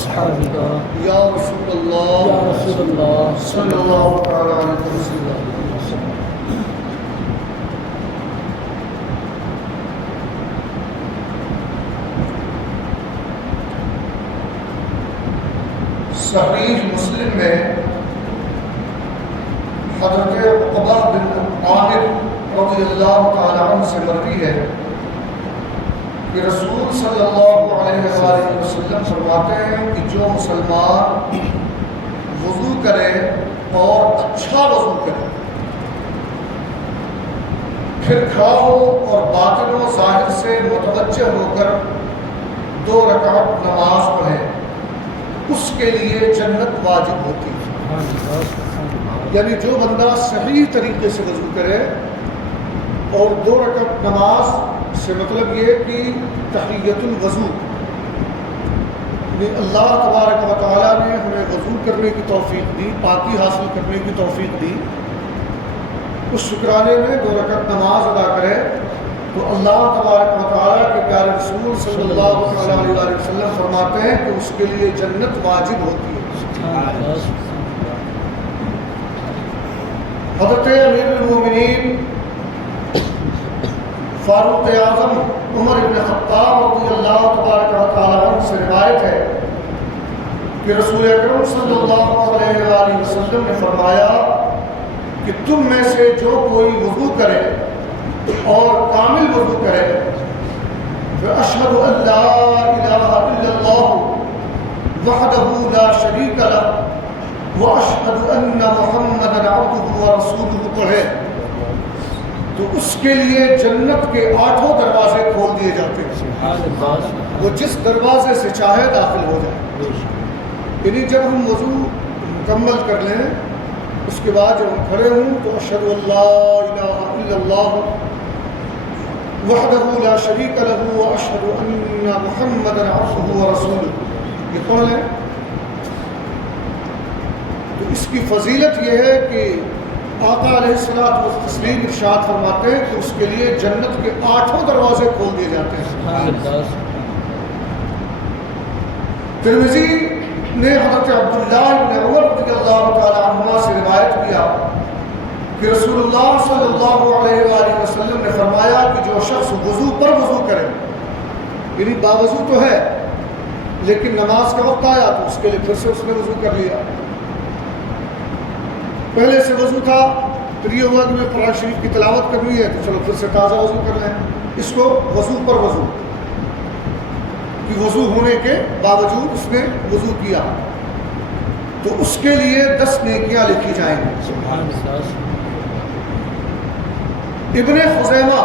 اصحابہ یا رسول اللہ یا رسول اللہ صلی اللہ تعالی علیہ وسلم۔ صحیح مسلم میں حضرت عقبہ بن عامر رضی اللہ تعالی عنہ سے مروی ہے کہ رسول صلی اللہ علیہ وآلہ وسلم فرماتے ہیں کہ جو مسلمان وضو کرے اور اچھا وضو کرے، پھر کھڑا ہو اور باطن و ظاہر سے متوجہ ہو کر 2 رکعت نماز پڑھے، اس کے لیے جنت واجب ہوتی ہے۔ یعنی جو بندہ صحیح طریقے سے وضو کرے اور 2 رکعت نماز سے مطلب یہ کہ تحیۃ الوضو، اللہ تبارک و تعالیٰ نے ہمیں وضو کرنے کی توفیق دی، پاکی حاصل کرنے کی توفیق دی، اس شکرانے میں 2 رکعت نماز ادا کرے تو اللہ تبارک و تعالیٰ کے پیارے رسول صلی اللہ علیہ وسلم فرماتے ہیں کہ اس کے لیے جنت واجب ہوتی ہے۔ حضرت امیر المومنین فاروق اعظم عمر بن خطاب رضی اللہ تبارک و تعالیٰ عنہ سے روایت ہے کہ رسول اکرم صلی اللہ علیہ وآلہ وسلم نے فرمایا کہ تم میں سے جو کوئی وضو کرے اور کامل وضو کرے، فَأَشْهَدُ أَن لَا إِلَٰهَ إِلَّا اللَّهُ وَحْدَهُ لَا شَرِيكَ لَهُ وَأَشْهَدُ أَنَّ مُحَمَّدًا عَبْدُهُ وَرَسُولُهُ پڑھے تو اس کے لیے جنت کے 8 دروازے کھول دیے جاتے ہیں، وہ جس دروازے سے چاہے داخل ہو جائے۔ یعنی جب ہم وضو مکمل کر لیں، اس کے بعد جب ہم کھڑے ہوں تو اشہد ان لا الہ الا اللہ وحدہ لا شریک لہ واشہد ان محمدا عبدہ ورسولہ، یہ پڑھ لیں تو اس کی فضیلت یہ ہے کہ آقا علیہ الصلوۃ والتسلیم ارشاد فرماتے ہیں کہ اس کے لیے جنت کے 8 دروازے کھول دیے جاتے ہیں۔ ترمذی نے حضرت عبداللہ بن عمر رضی اللہ تعالی عنہما سے روایت کیا کہ رسول اللہ صلی اللہ علیہ وآلہ وسلم نے فرمایا کہ جو شخص وضو پر وضو کرے، یعنی باوضو تو ہے لیکن نماز کا وقت آیا تو اس کے لیے پھر سے اس نے وضو کر لیا، پہلے سے وضو تھا پھر یہ ہوا کہ میں قرآن شریف کی تلاوت کرنی ہے تو چلو پھر سے تازہ وضو کر لیں، اس کو وضو پر وضو کہ وضو ہونے کے باوجود اس نے وضو کیا تو اس کے لیے 10 نیکیاں لکھی جائیں گی۔ ابن خزیمہ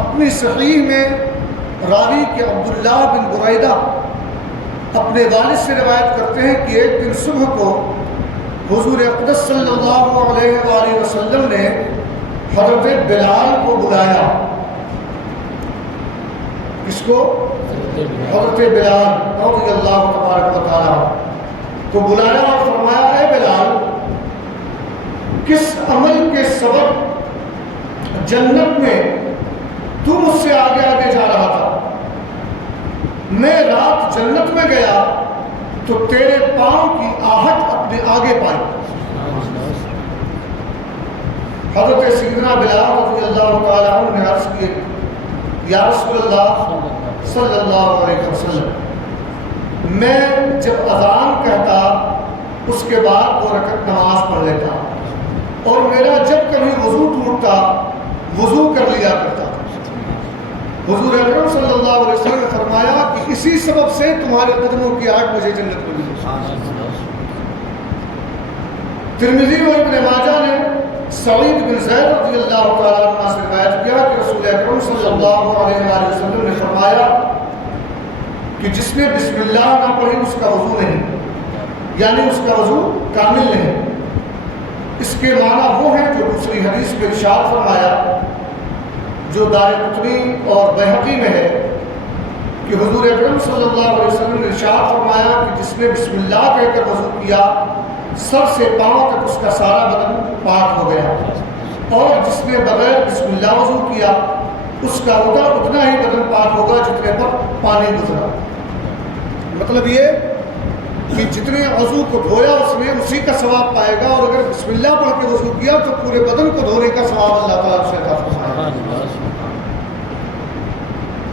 اپنی صحیح میں راوی کے عبداللہ بن بریدہ اپنے والد سے روایت کرتے ہیں کہ ایک دن صبح کو حضور اقدس صلی اللہ علیہ وآلہ وسلم نے حضرت بلال کو بلایا۔ کس کو؟ حضرت بلال رضی اللہ تبارک و تعالی کو بلایا اور فرمایا، اے بلال، کس عمل کے سبب جنت میں تو مجھ سے آگے آگے جا رہا تھا؟ میں رات جنت میں گیا تو تیرے پاؤں کی آہٹ اپنے آگے پائی۔ حضرت سیدنا بلال رضی اللہ تعالی عنہ نے عرض کیے، یا رسول اللہ صلی اللہ علیہ وسلم، میں جب اذان کہتا اس کے بعد 2 رکعت نماز پڑھ لیتا اور میرا جب کبھی وضو ٹوٹتا وضو کر لیا کرتا تھا۔ حضور اکرم صلی اللہ علیہ وسلم نے فرمایا کہ اسی سبب سے تمہارے قدموں کی آہٹ مجھے جنت میں ملی۔ ترمذی اور ابن ماجہ نے سعید بن زید رضی اللہ تعالیٰ عنہ سے روایت کیا کہ رسول اکرم صلی اللہ علیہ وآلہ وسلم نے فرمایا کہ جس نے بسم اللہ نہ پڑھی اس کا وضو نہیں، یعنی اس کا وضو کامل نہیں۔ اس کے معنی وہ ہیں جو دوسری حدیث میں ارشاد فرمایا جو دارقطنی اور بہقی میں ہے کہ حضور اکرم صلی اللہ علیہ وسلم نے ارشاد فرمایا کہ جس نے بسم اللہ کہہ کر وضو کیا سر سے پاؤں تک اس کا سارا بدن پاک ہو گیا، اور جس نے بغیر بسم اللہ وضو کیا اس کا اتنا ہی بدن پاک ہوگا جتنے پر پانی گزرا۔ مطلب یہ کہ جتنے عضو کو دھویا اس نے اسی کا ثواب پائے گا، اور اگر بسم اللہ پڑھ کے وضو کیا تو پورے بدن کو دھونے کا ثواب اللہ تعالیٰ سے عطا فرمائے گا۔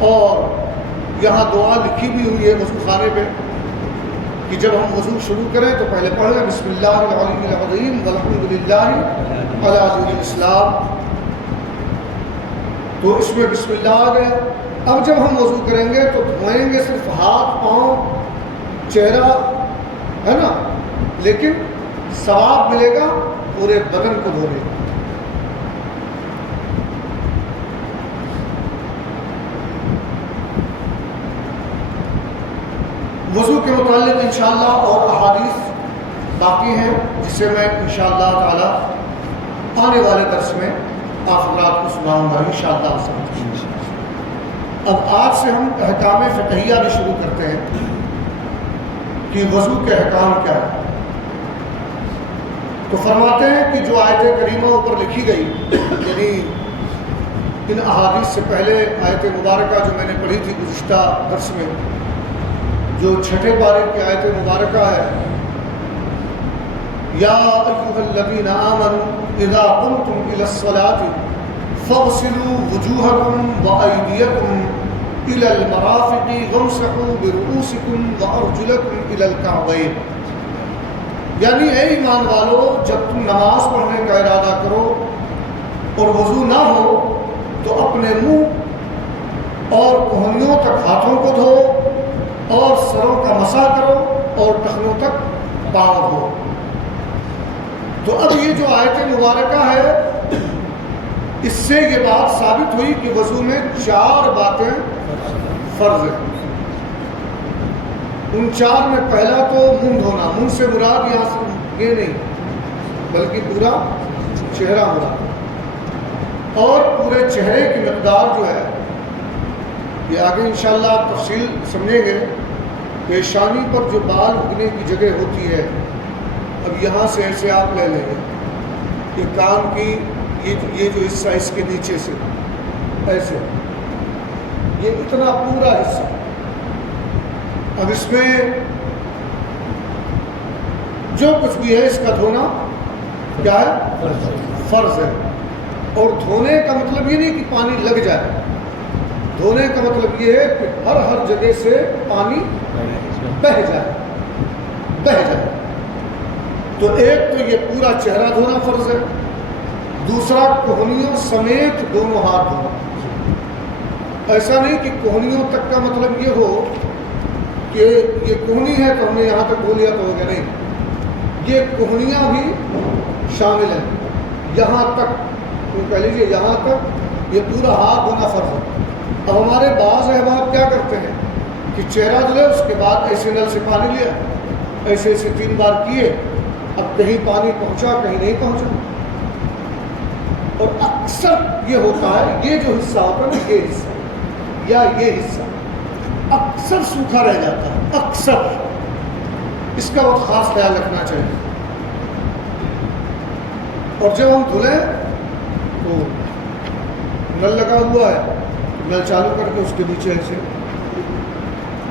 اور یہاں دعا لکھی بھی ہوئی ہے وضو خانے پہ کہ جب ہم وضو شروع کریں تو پہلے پڑھ لیں بسم اللہ العلی العظیم والحمد للہ علی دین الاسلام، تو اس میں بسم اللہ آ گیا۔ اب جب ہم وضو کریں گے تو دھوئیں گے صرف ہاتھ، پاؤں، چہرہ، ہے نا، لیکن ثواب ملے گا پورے بدن کو دھونے کا۔ وضو کے متعلق انشاءاللہ اور احادیث باقی ہیں جسے میں انشاءاللہ تعالی آنے والے درس میں آپ حضرات کو سناؤں گا انشاءاللہ۔ اب آج سے ہم احکام فقہیہ بھی شروع کرتے ہیں کہ وضو کے احکام کیا ہے۔ تو فرماتے ہیں کہ جو آیت کریمہ اوپر لکھی گئی، یعنی ان احادیث سے پہلے آیت مبارکہ جو میں نے پڑھی تھی گزشتہ درس میں، جو چھٹے پارے کی آیت مبارکہ ہے، یا ایھا الذین آمنوا اذا قمتم الی الصلاۃ فاغسلوا وجوہکم وایدیکم الی المرافق وامسحوا برؤوسکم وارجلکم الی الکعبین، یعنی اے ایمان والو جب تم نماز پڑھنے کا ارادہ کرو اور وضو نہ ہو تو اپنے منہ اور کہنیوں تک ہاتھوں کو دھو اور سروں کا مسح کرو اور ٹخنوں تک پاؤں دھو۔ تو اب یہ جو آیت مبارکہ ہے اس سے یہ بات ثابت ہوئی کہ وضو میں 4 باتیں فرض ہیں۔ ان 4 میں پہلا تو منہ دھونا، منہ سے مراد یہاں سے یہ نہیں بلکہ پورا چہرہ مراد، اور پورے چہرے کی مقدار جو ہے یہ آگے انشاءاللہ آپ تفصیل سمجھیں گے۔ پیشانی پر جو بال اگنے کی جگہ ہوتی ہے، اب یہاں سے ایسے آپ لے لیں گے کہ کان کی یہ جو حصہ اس کے نیچے سے ایسے، یہ اتنا پورا حصہ، اب اس میں جو کچھ بھی ہے اس کا دھونا کیا ہے؟ فرض ہے۔ اور دھونے کا مطلب یہ نہیں کہ پانی لگ جائے، دھونے کا مطلب یہ ہے کہ ہر جگہ سے پانی بہہ جائے۔ تو ایک تو یہ پورا چہرہ دھونا فرض ہے، دوسرا کوہنیوں سمیت دونوں ہاتھ دھونا۔ ایسا نہیں کہ کوہنیوں تک کا مطلب یہ ہو کہ یہ کوہنی ہے تو ہم نے یہاں تک دھو لیا تو ہو گیا، نہیں، یہ کوہنیاں بھی شامل ہیں، یہاں تک کہہ لیجیے، یہاں تک یہ پورا ہاتھ دھونا فرض ہے۔ اب ہمارے بعض احباب کیا کرتے ہیں کہ چہرہ دھلے اس کے بعد ایسے نل سے پانی لیا، ایسے 3 بار کیے، اب کہیں پانی پہنچا کہیں نہیں پہنچا، اور اکثر یہ ہوتا ہے یہ جو حصہ ہوتا ہے نا، یہ حصہ یا یہ حصہ اکثر سوکھا رہ جاتا ہے، اکثر، اس کا بہت خاص خیال رکھنا چاہیے۔ اور جب ہم دھلیں تو نل لگا ہوا ہے، نل چالو کر کے اس کے نیچے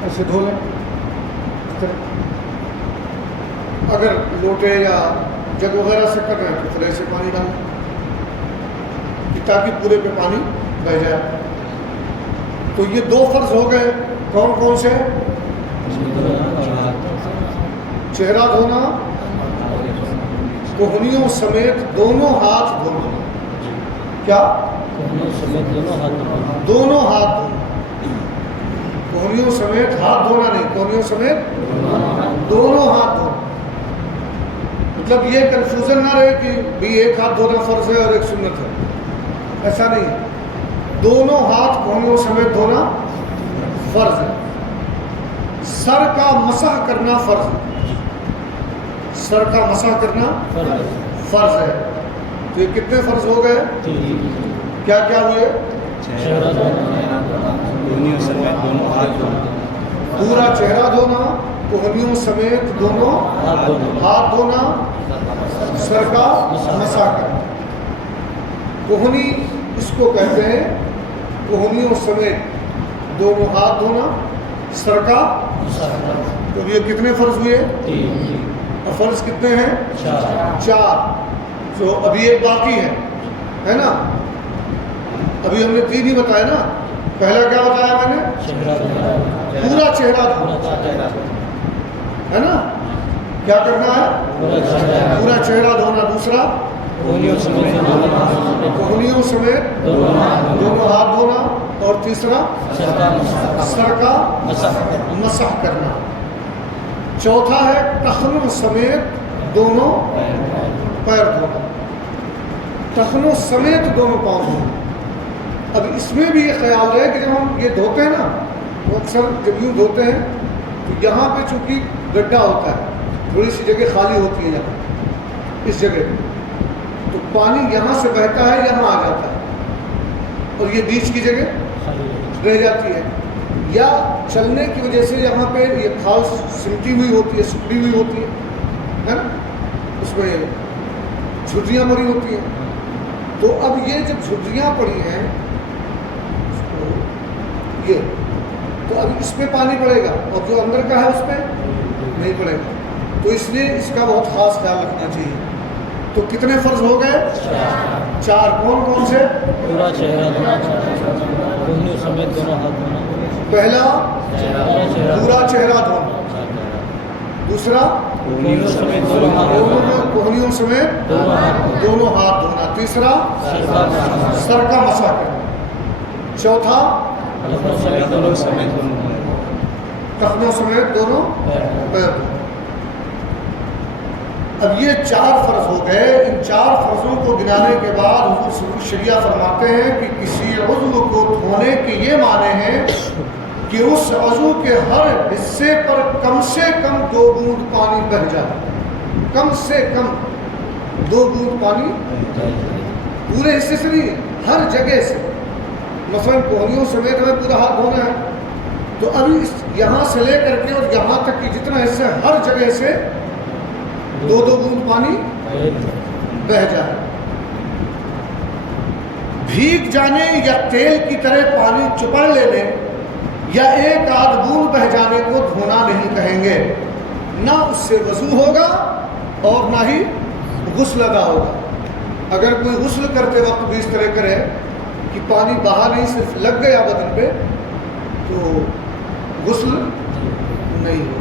ایسے دھو لیں۔ اگر لوٹے یا جگ وغیرہ سے کر رہے ہیں تو پھر ایسے پانی ڈالیں تاکہ پورے پہ پانی بہ جائے۔ تو یہ 2 فرض ہو گئے، کون کون سے؟ چہرہ دھونا، کوہنیوں سمیت دونوں ہاتھ دھونا۔ کیا؟ دونوں ہاتھ دھونا، کوہنیوں سمیت ہاتھ دھونا نہیں، کوہنیوں سمیت دونوں ہاتھ دھونا۔ مطلب یہ کنفیوژن نہ رہے کہ بھی ایک ہاتھ دھونا فرض ہے اور ایک سنت ہے، ایسا نہیں، دونوں ہاتھ کوہنیوں سمیت دھونا فرض ہے۔ سر کا مسح کرنا فرض ہے، سر کا مسح کرنا فرض ہے۔ تو یہ کتنے فرض ہو گئے؟ کیا کیا ہوئے؟ پورا چہرہ دھونا، کوہنیوں سمیت دونوں ہاتھ دھونا، سر کا مسح کرنا۔ کوہنی اس کو کہتے ہیں، کوہنیوں سمیت دونوں ہاتھ دھونا، سر کا تو یہ کتنے فرض ہوئے؟ 3۔ اور فرض کتنے ہیں؟ 4۔ تو ابھی ایک باقی ہے نا؟ ابھی ہم نے 3 ہی بتایا نا۔ پہلا کیا بتایا میں نے؟ پورا چہرہ دھونا ہے نا؟ کیا کرنا ہے؟ پورا چہرہ دھونا۔ دوسرا کوہنیوں سمیت دونوں ہاتھ دھونا۔ اور تیسرا سر کا مسح کرنا۔ چوتھا ہے ٹخنوں سمیت دونوں پیر دھونا۔ ٹخنوں سمیت دونوں پاؤں دھونا۔ اب اس میں بھی یہ خیال ہے کہ جب ہم یہ دھوتے ہیں نا تو اکثر جب یوں دھوتے ہیں تو یہاں پہ چونکہ گڈھا ہوتا ہے، تھوڑی سی جگہ خالی ہوتی ہے یہاں اس جگہ پہ، تو پانی یہاں سے بہتا ہے یہاں آ جاتا ہے اور یہ بیچ کی جگہ رہ جاتی ہے، یا چلنے کی وجہ سے یہاں پہ یہ کھال سمٹی ہوئی ہوتی ہے، سکڑی ہوئی ہوتی ہے نا، اس میں جھرریاں پڑی ہوتی ہیں۔ تو اب یہ جب جھرریاں پڑی ہیں یہ، تو اب اس پہ پانی پڑے گا اور جو اندر کا ہے اس پہ نہیں پڑے گا، تو اس لیے اس کا بہت خاص خیال رکھنا چاہیے۔ تو کتنے فرض ہو گئے؟ 4۔ کون کون سے؟ پورا چہرہ دھونا، کوہنیوں سمیت دونوں ہاتھ دھونا۔ پہلا پورا چہرہ دھونا، دوسرا کوہنیوں سمیت دونوں ہاتھ دھونا، کوہنیوں سمیت دونوں ہاتھ دھونا، تیسرا سر کا مسح کرنا، چوتھا ٹخنوں سمیت ٹخنوں سمیت دونوں پیر دھونا۔ اب یہ 4 فرض ہو گئے۔ ان 4 فرضوں کو گنانے کے بعد حضور صلی اللہ علیہ وسلم شریعہ فرماتے ہیں کہ کسی عضو کو دھونے کے یہ معنی ہیں کہ اس عضو کے ہر حصے پر کم سے کم 2 بوند پانی بہہ جائے، کم سے کم 2 بوند پانی، پورے حصے سے نہیں، ہر جگہ سے۔ مثلا کوہنیوں سمیت ہمیں پورا ہاتھ دھونا ہے تو ابھی یہاں سے لے کر کے اور یہاں تک کی جتنا حصہ ہے ہر جگہ سے 2 بوند پانی بہہ جائے۔ بھیگ جانے یا تیل کی طرح پانی چپڑ لینے یا ایک آدھ بوند بہہ جانے کو دھونا نہیں کہیں گے، نہ اس سے وضو ہوگا اور نہ ہی غسل ادا ہوگا۔ اگر کوئی غسل کرتے وقت بھی اس طرح کرے کہ پانی بہا نہیں، صرف لگ گیا بدن پہ، تو غسل نہیں ہوگا۔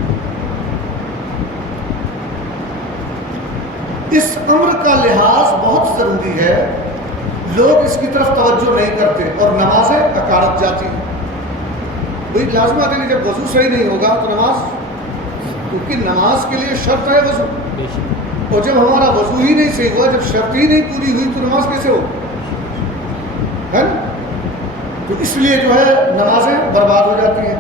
اس امر کا لحاظ بہت ضروری ہے، لوگ اس کی طرف توجہ نہیں کرتے اور نمازیں اکارت جاتی ہیں۔ بھئی لازم آتے ہیں جب وضو صحیح نہیں ہوگا تو نماز، کیونکہ نماز کے لیے شرط ہے وضو، اور جب ہمارا وضو ہی نہیں صحیح ہوا، جب شرط ہی نہیں پوری ہوئی تو نماز کیسے ہو؟ ہے نا؟ تو اس لیے جو ہے نمازیں برباد ہو جاتی ہیں۔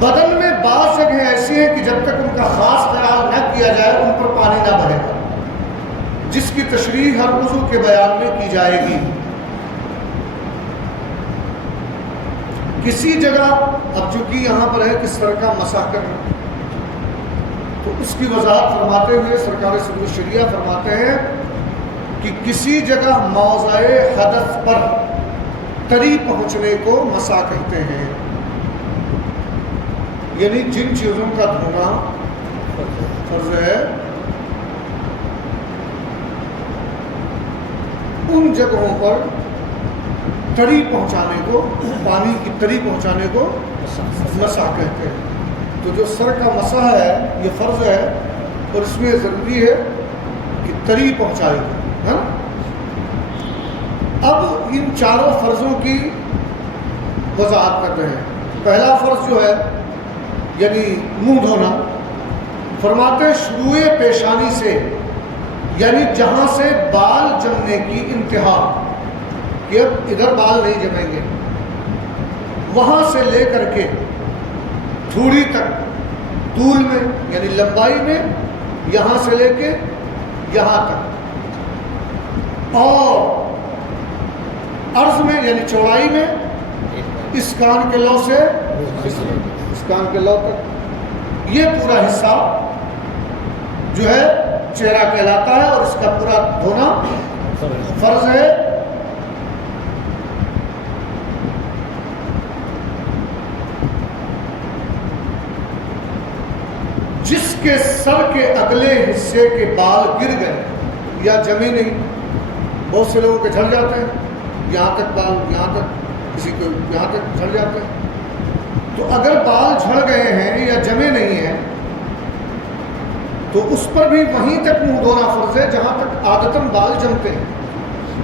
بدن میں بعض جگہیں ایسی ہیں کہ جب تک ان کا خاص خیال نہ کیا جائے ان پر پانی نہ بہے گا، جس کی تشریح ہر وضو کے بیان میں کی جائے گی۔ کسی جگہ، اب چونکہ یہاں پر ہے کہ سر کا مسح کرنا، تو اس کی وضاحت فرماتے ہوئے سرکار صدر شریعہ فرماتے ہیں کہ کسی جگہ موضع حدث پر تری پہنچنے کو مسح کہتے ہیں، یعنی جن چیزوں کا دھونا فرض ہے ان جگہوں پر تری پہنچانے کو، پانی کی تری پہنچانے کو مسح کہتے ہیں۔ تو جو سر کا مسح ہے یہ فرض ہے اور اس میں ضروری ہے کہ تری پہنچائے گا۔ اب ان 4 فرضوں کی وضاحت کر رہے ہیں۔ پہلا فرض جو ہے یعنی منہ دھونا، فرماتے ہیں شروع پیشانی سے، یعنی جہاں سے بال جمنے کی انتہا، کہ اب ادھر بال نہیں جمیں گے، وہاں سے لے کر کے تھوڑی تک طول میں یعنی لمبائی میں، یہاں سے لے کے یہاں تک، اور عرض میں یعنی چوڑائی میں اس کان کے لو سے اس کان کے لو تک، یہ پورا حصہ جو ہے چہرہ کہلاتا ہے اور اس کا پورا دھونا فرض ہے۔ جس کے سر کے اگلے حصے کے بال گر گئے یا جمے نہیں، بہت سے لوگوں کے جھڑ جاتے ہیں، یہاں تک بال، یہاں تک، کسی کو یہاں تک جھڑ جاتے ہیں، تو اگر بال جھڑ گئے ہیں یا جمے نہیں ہیں تو اس پر بھی وہیں تک منہ دھونا فرض ہے جہاں تک عادتاً بال جمتے ہیں۔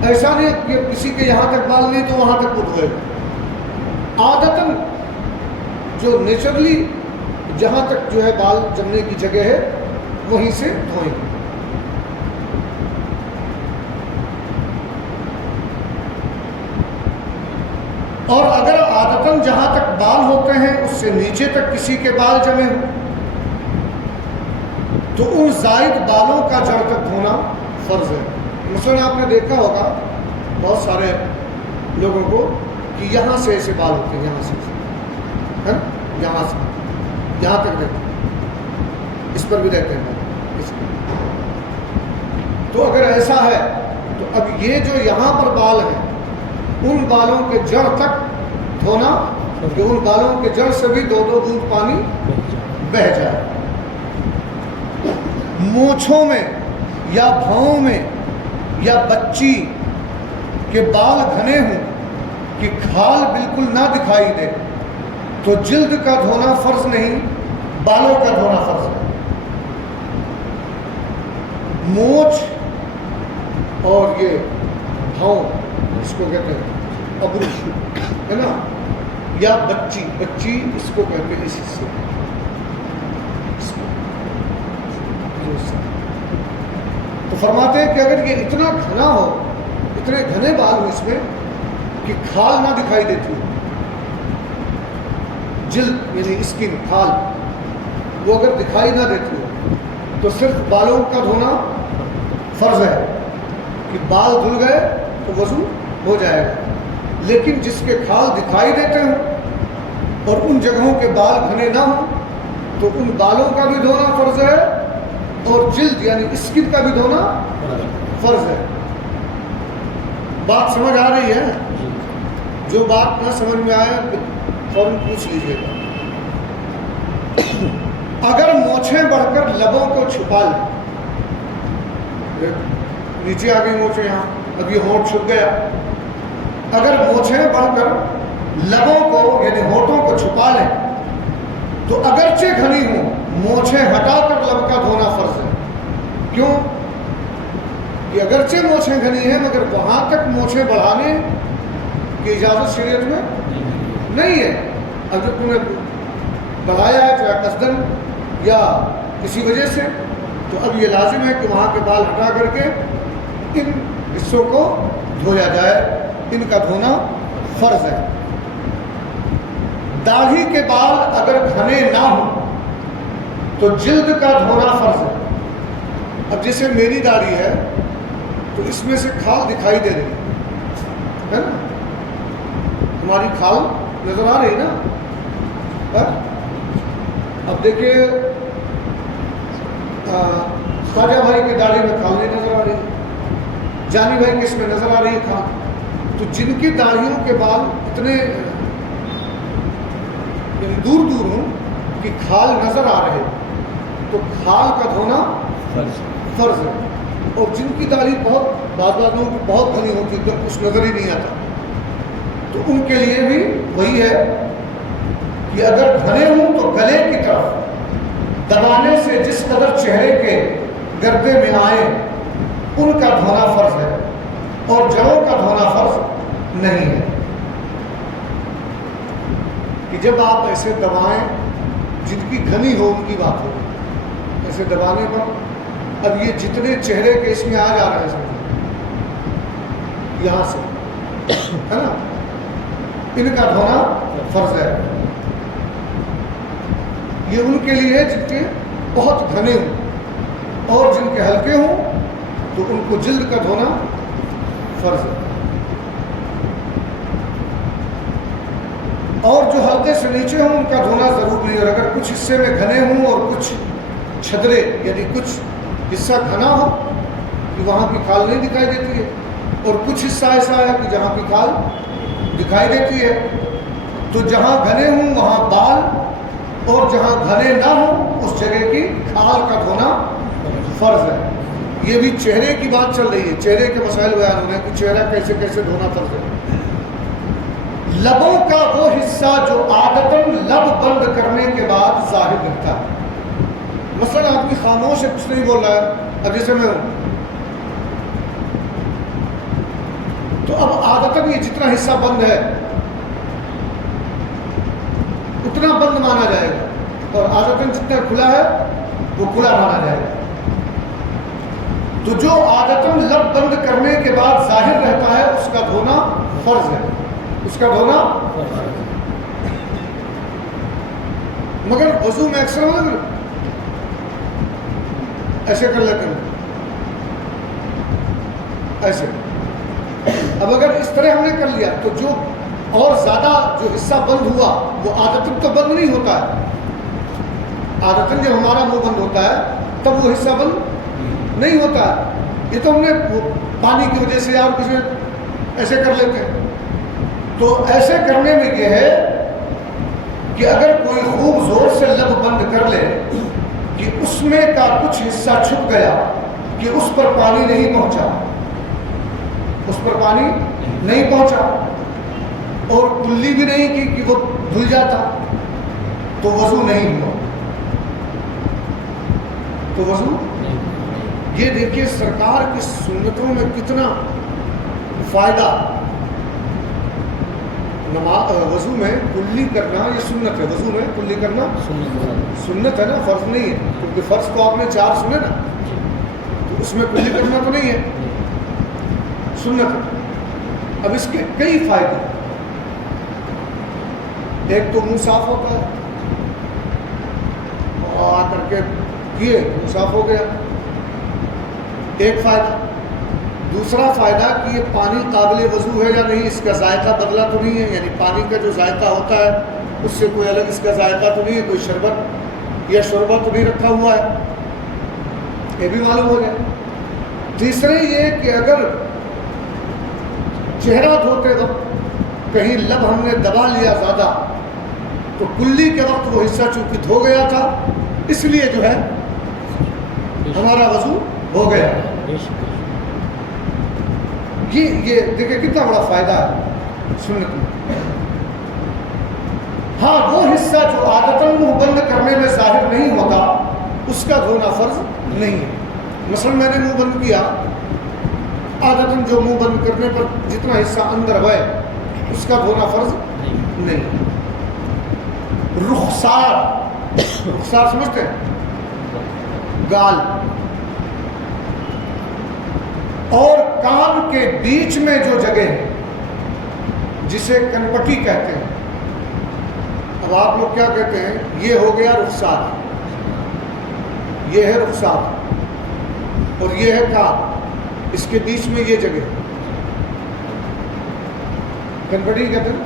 ایسا نہیں کہ کسی کے یہاں تک بال نہیں تو وہاں تک منہ دھوئے گا، عادتاً جو نیچرلی جہاں تک جو ہے بال جمنے کی جگہ ہے وہیں سے دھوئیں گے۔ اور اگر عادتاً جہاں تک بال ہوتے ہیں اس سے نیچے تک کسی کے بال جمے ہوں تو ان زائد بالوں کا جڑ تک دھونا فرض ہے۔ مثلا آپ نے دیکھا ہوگا بہت سارے لوگوں کو کہ یہاں سے ایسے بال ہوتے ہیں، یہاں سے ہے نا، یہاں سے یہاں تک دیکھتے ہیں، اس پر بھی دیکھتے ہیں اس پر۔ تو اگر ایسا ہے تو اب یہ جو یہاں پر بال ہیں ان بالوں کے جڑ تک دھونا، کہ ان بالوں کے جڑ سے بھی 2-2 بوند پانی بہہ جائے۔ مونچھوں میں یا بھاؤں میں یا بچی کے بال گھنے ہوں کہ کھال بالکل نہ دکھائی دے تو جلد کا دھونا فرض نہیں، بالوں کا دھونا فرض ہے۔ مونچھ اور یہ بھاؤں، اس کو کہتے ہیں ابرو ہے نا، یا بچی اس کو کہتے ہیں اس حصے، تو فرماتے ہیں کہ اگر یہ اتنا گھنا ہو، اتنے گھنے بال ہو اس میں کہ کھال نہ دکھائی دیتی ہو، جلد یعنی اسکن، کھال وہ اگر دکھائی نہ دیتی ہو تو صرف بالوں کا دھونا فرض ہے کہ بال دھل گئے تو وضو ہو جائے گا۔ لیکن جس کے کھال دکھائی دیتے ہوں اور ان جگہوں کے بال گھنے نہ ہوں تو ان بالوں کا بھی دھونا فرض ہے اور جلد یعنی اسکن کا بھی دھونا فرض ہے۔ بات سمجھ آ رہی ہے؟ جو بات نہ سمجھ میں آئے فوراً پوچھ لیجیے گا۔ اگر مونچھیں بڑھ کر لبوں کو چھپا لیں، نیچے آ گئی مونچھیں، یہاں اب یہ ہونٹ چھپ گیا، اگر مونچھیں بڑھ کر لبوں کو یعنی ہونٹوں کو چھپا لیں تو اگرچہ گھنی ہوں مونچھیں ہٹا کر لب کا دھونا فرض ہے۔ کیوں؟ کہ اگرچہ مونچھیں گھنی ہیں مگر وہاں تک مونچھیں بڑھانے کی اجازت شریعت میں نہیں ہے۔ اگر تم نے بڑھایا ہے چاہے قصدن یا کسی وجہ سے تو اب یہ لازم ہے کہ وہاں کے بال ہٹا کر کے ان حصوں کو دھویا جائے، ان کا دھونا فرض ہے۔ داڑھی کے بال اگر گھنے نہ ہوں تو جلد کا دھونا فرض ہے۔ اب جیسے میری داڑھی ہے تو اس میں سے کھال دکھائی دے رہی ہے نا، ہماری کھال نظر آ رہی نا۔ اب دیکھیے خواجہ بھائی کی داڑھی میں کھال نہیں نظر آ رہی، جانی بھائی کس میں نظر آ رہی ہے کھال۔ تو جن کی داڑھیوں کے بال اتنے دور دور ہوں کہ کھال نظر آ رہے تو کھال کا دھونا فرض ہے۔ اور جن کی داڑھی بہت بعض لوگوں کی بہت گھنی ہوتی ہے کچھ نظر ہی نہیں آتا تو ان کے لیے بھی وہی ہے کہ اگر گھنے ہوں تو گلے کی طرف دبانے سے جس قدر چہرے کے گردے میں آئے ان کا دھونا فرض ہے اور جڑوں کا دھونا فرض نہیں ہے۔ کہ جب آپ ایسے دبائیں جن کی گھنی ہو ان کی بات ہو، ایسے دبانے پر اب یہ جتنے چہرے کے اس میں آ جا رہے ہیں یہاں سے ہے نا، ان کا دھونا فرض ہے۔ یہ ان کے لیے ہے جن کے بہت گھنے ہوں اور جن کے ہلکے ہوں تو ان کو جلد کا دھونا فرض ہے۔ اور جو حلقے سے نیچے ہوں ان کا دھونا ضرور نہیں، اور اگر کچھ حصے میں گھنے ہوں اور کچھ چھدرے یعنی کچھ حصہ گھنا ہو کہ وہاں کی کھال نہیں دکھائی دیتی ہے اور کچھ حصہ ایسا ہے کہ جہاں کی کھال دکھائی دیتی ہے تو جہاں گھنے ہوں وہاں بال اور جہاں گھنے نہ ہوں اس جگہ کی آل کا دھونا فرض ہے. یہ بھی چہرے کی بات چل رہی ہے, چہرے کے مسائل بیان ہو رہے ہیں کہ چہرہ کیسے کیسے دھونا فرض ہے. لبوں کا وہ حصہ جو عادتاً لب بند کرنے کے بعد ظاہر رہتا ہے. مثلا آدمی خاموش ہے, کچھ نہیں بول رہا ہے, اب جیسے میں ہوں تو اب عادتاً یہ جتنا حصہ بند ہے اتنا بند مانا جائے گا, اور عادتاً جتنا کھلا ہے وہ کھلا مانا جائے گا. تو جو عادتاً لب بند کرنے کے بعد ظاہر رہتا ہے اس کا دھونا فرض ہے, اس کا دھونا. مگر وضو میں اکثر ایسے کر لیتے ہیں, ایسے. اب اگر اس طرح ہم نے کر لیا تو جو اور زیادہ جو حصہ بند ہوا وہ عادتاً تو بند نہیں ہوتا ہے. عادتاً جب ہمارا منہ بند ہوتا ہے تب وہ حصہ بند نہیں ہوتا ہے. یہ تو ہم نے پانی کی وجہ سے یا کسی ایسے کر لیتے ہیں. تو ایسے کرنے میں یہ ہے کہ اگر کوئی خوب زور سے لب بند کر لے کہ اس میں کا کچھ حصہ چھپ گیا کہ اس پر پانی نہیں پہنچا, اس پر پانی نہیں پہنچا, اور کلی بھی نہیں کی کہ وہ دھل جاتا, تو وضو نہیں ہوا. تو وضو, یہ دیکھیے سرکار کی سنتوں میں کتنا فائدہ. وضو میں کلی کرنا یہ سنت ہے, وضو میں کلی کرنا سنت ہے نا, فرض نہیں ہے. کیونکہ فرض تو آپ نے 4 سنے نا, تو اس میں کلی کرنا تو نہیں ہے, سنت ہے. اب اس کے کئی فائدے. ایک تو منہ صاف ہوتا ہے, اور آ کر کے کیے منہ صاف ہو گیا, ایک فائدہ. دوسرا فائدہ کہ یہ پانی قابل وضو ہے یا نہیں, اس کا ذائقہ بدلا تو نہیں ہے, یعنی پانی کا جو ذائقہ ہوتا ہے اس سے کوئی الگ اس کا ذائقہ تو نہیں ہے, کوئی شربت یا شوربہ تو نہیں رکھا ہوا ہے, یہ بھی معلوم ہو جائے. تیسرے یہ کہ اگر چہرہ دھوتے وقت کہیں لب ہم نے دبا لیا زیادہ تو کلی کے وقت وہ حصہ چونکہ دھو گیا تھا, اس لیے جو ہے ہمارا وضو ہو گیا. یہ دیکھیں کتنا بڑا فائدہ ہے سنت میں. ہاں وہ حصہ جو عادتاً منہ بند کرنے میں ظاہر نہیں ہوتا اس کا دھونا فرض نہیں ہے. مثلا میں نے منہ بند کیا, عادتاً جو منہ بند کرنے پر جتنا حصہ اندر ہوئے اس کا دھونا فرض نہیں. رخسار, رخسار سمجھتے ہیں, گال اور کان کے بیچ میں جو جگہ ہے جسے کنپٹی کہتے ہیں. اب آپ لوگ کیا کہتے ہیں, یہ ہو گیا رخسار, یہ ہے رخسار, اور یہ ہے کان, اس کے بیچ میں یہ جگہ کنپٹی کہتے ہیں.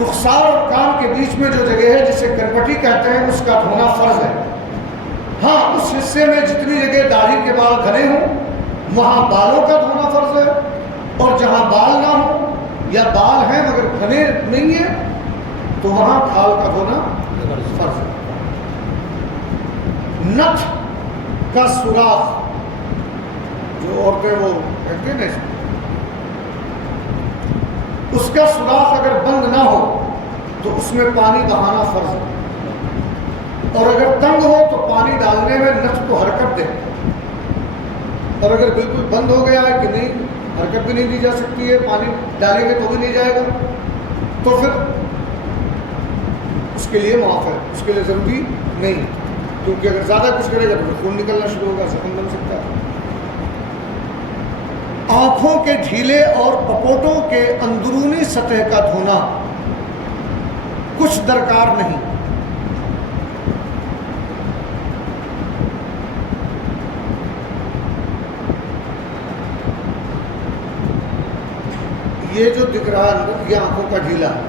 رخسار اور کان کے بیچ میں جو جگہ ہے جسے کنپٹی کہتے ہیں اس کا دھونا فرض ہے. ہاں اس حصے میں جتنی جگہ داڑھی کے بال گھنے ہوں وہاں بالوں کا دھونا فرض ہے, اور جہاں بال نہ ہوں یا بال ہیں مگر گھنے نہیں ہیں تو وہاں کھال کا دھونا فرض ہے. نتھ کا سوراخ جو عورتیں وہ کہتے ہیں نا, اس کا سوراخ اگر بند نہ ہو تو اس میں پانی بہانا فرض ہے, اور اگر تنگ ہو تو پانی ڈالنے میں نتھ کو حرکت دے, اور اگر بالکل بند ہو گیا ہے کہ نہیں حرکت بھی نہیں دی جا سکتی ہے, پانی ڈالیں گے تو بھی نہیں جائے گا, تو پھر اس کے لیے معاف ہے, اس کے لیے ضروری نہیں, کیونکہ اگر زیادہ کچھ کرے گا تو پھر خون نکلنا شروع ہوگا, زخم بن سکتا ہے. آنکھوں کے ڈھیلے اور پپوٹوں کے اندرونی سطح کا دھونا کچھ درکار نہیں. یہ جو دکھ رہا ہے یہ آنکھوں کا ڈھیلا ہے,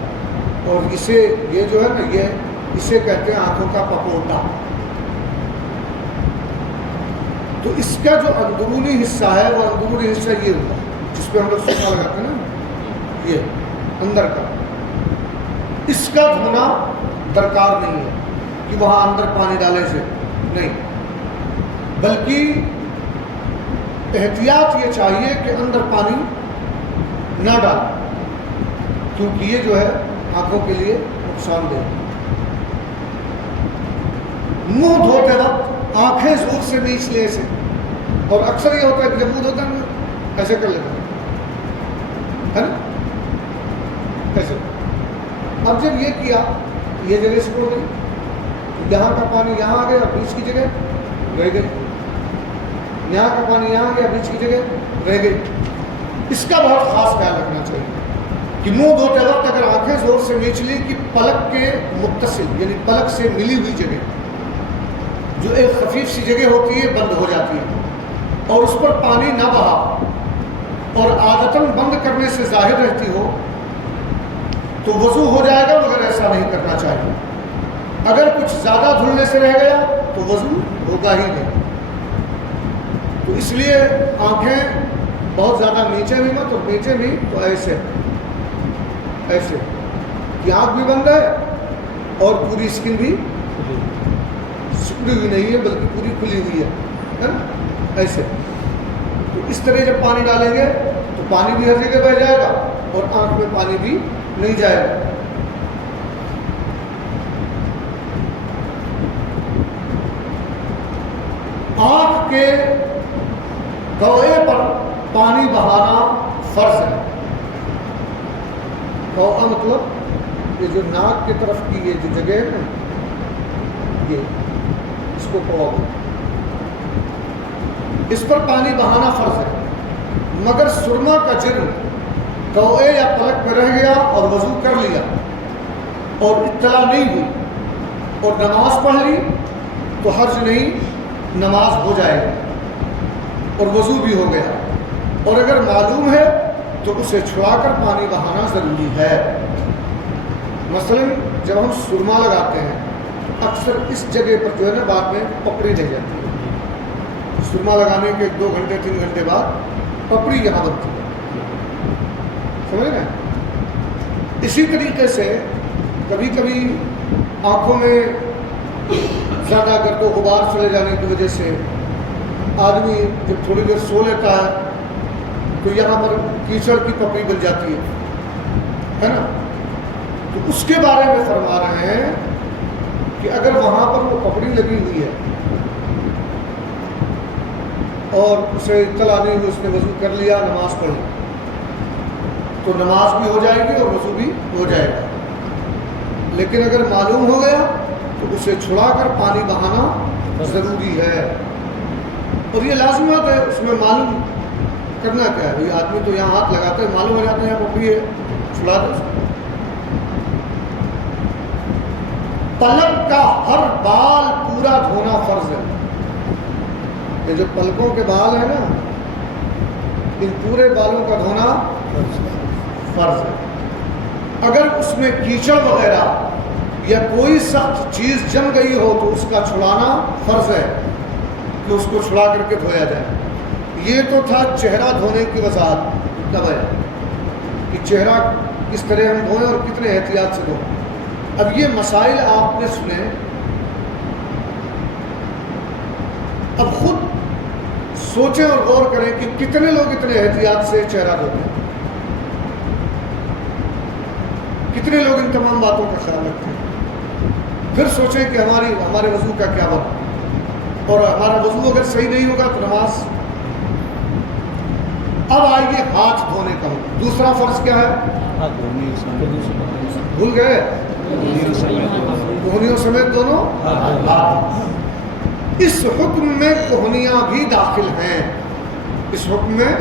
اور اسے یہ جو ہے نا یہ اسے کہتے ہیں آنکھوں کا پپوٹا. تو اس کا جو اندرونی حصہ ہے وہ اندرونی حصہ یہ ہوتا ہے جس پہ ہم لوگ سونا لگاتے ہیں نا, یہ اندر کا, اس کا دھونا درکار نہیں ہے کہ وہاں اندر پانی ڈالے سے نہیں، بلکہ احتیاط یہ چاہیے کہ اندر پانی نہ ڈالیں، کیونکہ یہ جو ہے آنکھوں کے لیے نقصان دہ۔ منہ دھوتے وقت آنکھیں زور سے نیچ لے سے، اور اکثر یہ ہوتا ہے کہ جب منہ دھوتے ہیں ایسے کر لیتے ہیں، ہے نا، ایسے۔ اب جب یہ کیا، یہ جگہ سکڑ گئی، یہاں کا پانی یہاں آ گیا، بیچ کی جگہ رہ گئی، یہاں کا پانی یہاں آ گیا، بیچ کی جگہ رہ گئی۔ اس کا بہت خاص خیال رکھنا چاہیے کہ منہ دھوتے وقت اگر آنکھیں زور سے نیچ لی کہ پلک کے متصل یعنی پلک سے ملی ہوئی جگہ جو ایک خفیف سی جگہ ہوتی ہے بند ہو جاتی ہے، اور اس پر پانی نہ بہا اور عادتاً بند کرنے سے ظاہر رہتی ہو تو وضو ہو جائے گا، مگر ایسا نہیں کرنا چاہیے۔ اگر کچھ زیادہ دھلنے سے رہ گیا تو وضو ہوگا ہی نہیں۔ تو اس لیے آنکھیں بہت زیادہ نیچے بھی مت، اور نیچے بھی تو ایسے ایسے کہ آنکھ بھی بند ہے اور پوری اسکن بھی سکڑی ہوئی نہیں ہے بلکہ پوری کھلی ہوئی ہے نا، ایسے۔ تو اس طرح جب پانی ڈالیں گے تو پانی بھی ہر جگہ بہ جائے گا اور آنکھ میں پانی بھی نہیں جائے گا۔ آنکھ کے کوے پر پانی بہانا فرض ہے۔ کوہ مطلب یہ جو ناک کی طرف کی یہ جو جگہ ہے نا، یہ اس کو کوہ، اس پر پانی بہانا فرض ہے، مگر سرما کا جرم کوے یا پلک میں رہ گیا اور وضو کر لیا اور اطلاع نہیں ہوئی اور نماز پڑھ لی تو حرج نہیں، نماز ہو جائے گی اور وضو بھی ہو گیا، اور اگر معلوم ہے تو اسے چھڑا کر پانی بہانا ضروری ہے۔ مثلا جب ہم سرما لگاتے ہیں تو اکثر اس جگہ پر جو ہے نا بعد میں پپڑی رہ جاتی ہے، سرما لگانے کے 2 گھنٹے 3 گھنٹے بعد پپڑی یہاں بنتی ہے، سمجھ گئے؟ اسی طریقے سے کبھی کبھی آنکھوں میں زیادہ گرد و غبار چلے جانے کی وجہ سے آدمی جب تھوڑی دیر سو لیتا ہے تو یہاں پر کیچڑ کی پپڑی بن جاتی ہے نا، تو اس کے بارے میں فرما رہے ہیں کہ اگر وہاں پر وہ پپڑی لگی ہوئی ہے اور اسے اطلاع نہیں ہوئی، اس نے وضو کر لیا، نماز پڑھی، تو نماز بھی ہو جائے گی اور وضو بھی ہو جائے گا۔ لیکن اگر معلوم ہو گیا تو اسے چھڑا کر پانی بہانا ضروری ہے، اور یہ لازمات ہے۔ اس میں معلوم کرنا کیا ہے، یہ آدمی تو یہاں ہاتھ لگاتا ہے، معلوم ہو جاتا ہے یہاں پپڑی ہے، چھڑا دو۔ پلک کا ہر بال پورا دھونا فرض ہے۔ یہ جو پلکوں کے بال ہیں نا، ان پورے بالوں کا دھونا فرض ہے۔ اگر اس میں کیچڑ وغیرہ یا کوئی سخت چیز جم گئی ہو تو اس کا چھڑانا فرض ہے کہ اس کو چھڑا کر کے دھویا جائے۔ یہ تو تھا چہرہ دھونے کی وضاحت، کہ چہرہ کس طرح ہم دھوئیں اور کتنے احتیاط سے دھوئیں۔ اب یہ مسائل آپ نے سنے، اب خود سوچیں اور غور کریں کہ کتنے لوگ اتنے احتیاط سے چہرہ دھوتے ہیں، کتنے لوگ ان تمام باتوں کا خیال رکھتے ہیں۔ پھر سوچیں کہ ہمارے وضو کا کیا بنا، اور ہمارا وضو اگر صحیح نہیں ہوگا تو نماز۔ اب آئیے ہاتھ دھونے کا، دوسرا فرض کیا ہے؟ بھول گئے؟ کوہنیوں سمیت دونوں ہاتھ۔ اس حکم میں کوہنیاں بھی داخل ہیں۔ اس حکم میں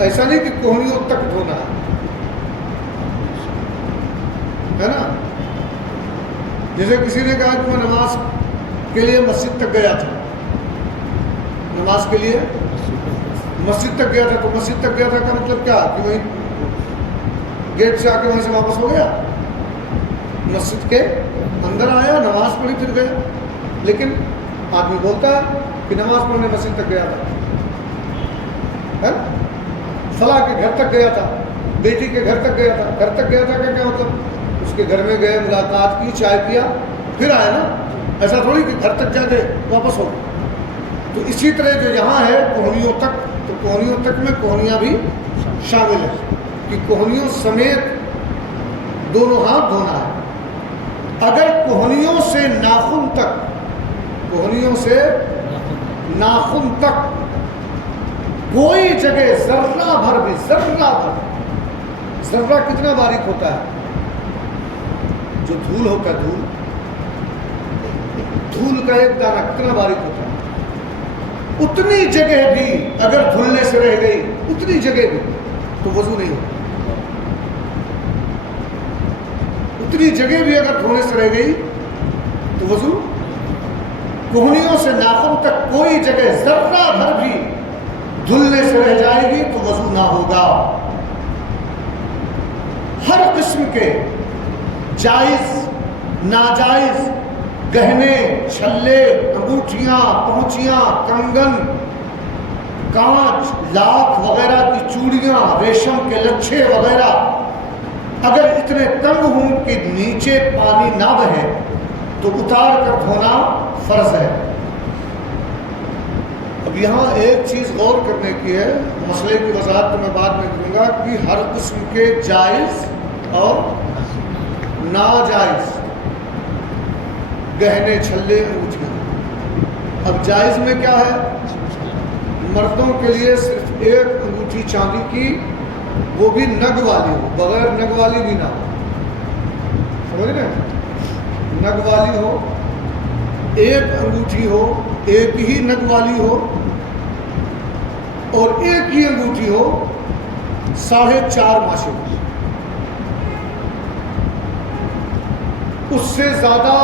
ایسا نہیں کہ کوہنیوں تک دھونا ہے نا۔ جیسے کسی نے کہا کہ میں نماز کے لیے مسجد تک گیا تھا، نماز کے لیے مسجد تک گیا تھا، تو مسجد تک گیا تھا کا مطلب کیا کہ وہیں گیٹ سے آ کے وہیں سے واپس ہو گیا، مسجد کے اندر آیا، نماز پڑھی، پھر گیا۔ لیکن آدمی بولتا ہے کہ نماز پڑھنے مسجد تک گیا تھا، فلاں کے گھر تک گیا تھا، بیٹی کے گھر تک گیا تھا۔ گھر تک گیا تھا کہ کیا مطلب؟ اس کے گھر میں گئے، ملاقات کی، چائے پیا، پھر آئے نا، ایسا تھوڑی کہ گھر تک جا کے واپس ہو گئے۔ تو اسی طرح جو یہاں ہے کوہنیوں تک، تو کوہنیوں تک میں کوہنیاں بھی شامل ہیں کہ کوہنیوں سمیت دونوں ہاتھ دھونا ہے۔ اگر کوہنیوں سے ناخن تک، کوہنیوں سے ناخن تک کوئی جگہ ذرہ بھر بھی، ذرہ بھر، ذرہ کتنا باریک ہوتا ہے؟ جو دھول ہوتا ہے، دھول کا ایک دانہ کتنا باریک ہوتا ہے؟ اتنی جگہ بھی اگر دھلنے سے رہ گئی، اتنی جگہ بھی، تو وضو نہیں ہوتا۔ اتنی جگہ بھی اگر دھونے سے رہ گئی تو وضو، کوہنیوں سے ناخن تک کوئی جگہ ذرہ بھر بھی دھلنے سے رہ جائے گی تو وضو نہ ہوگا۔ ہر قسم کے جائز ناجائز گہنے، چھلے، انگوٹھیاں، پہنچیاں، کنگن، کانچ، لاکھ وغیرہ کی چوڑیاں، ریشم کے لچھے وغیرہ اگر اتنے تنگ ہوں کہ نیچے پانی نہ بہے تو اتار کر دھونا فرض ہے۔ اب یہاں ایک چیز غور کرنے کی ہے، مسئلے کی وضاحت تو میں بعد میں کروں گا کہ ہر قسم کے جائز اور ناجائز گہنے، چھلے، انگوٹھیاں۔ اب جائز میں کیا ہے؟ مردوں کے لیے صرف ایک انگوٹھی چاندی کی، وہ بھی نگ والی ہو، بغیر نگ والی بھی نہ ہو، سمجھ رہے ہیں؟ نگ والی ہو، ایک انگوٹھی ہو، ایک ہی نگ والی ہو، اور ایک ہی انگوٹھی ہو 4.5 ماشے کی۔ اس سے زیادہ